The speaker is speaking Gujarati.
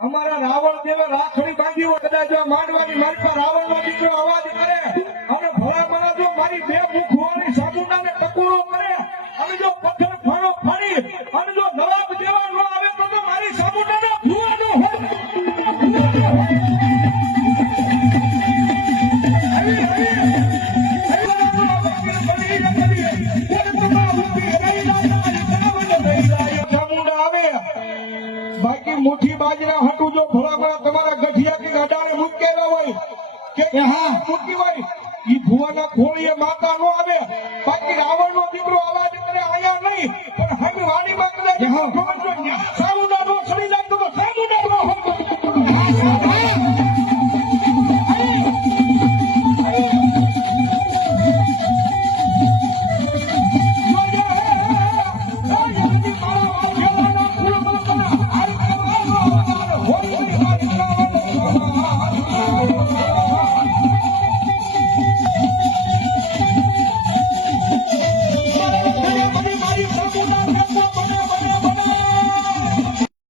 અમારા રાવણ દેવે રાખડી બાંધી હોય કદાચ માંડવાની મારી પર રાવણ નો દીકરો અવાજ કરે અને ભલા મારા જો મારી બે મુખ હોવાની સાબુના ને ટકોરો કરે અને જો પથ્થર ફાળો ફાડી અને જો નવાબ દેવા ન આવે તો મારી સાબુના ને ભૂવાનો બાકી મુઠ્ઠી બાજરા હટું જો ભલામણા તમારા ગઠિયા કે અડાળે મૂકેલા હોય કે હા મૂકી હોય ઈ ભુવાના ખોળીએ માતા નો આવે બાકી રાવણ નો દીકરો અવાજ કરે આયા નહીં પણ હમ વાણીમાં કદાચ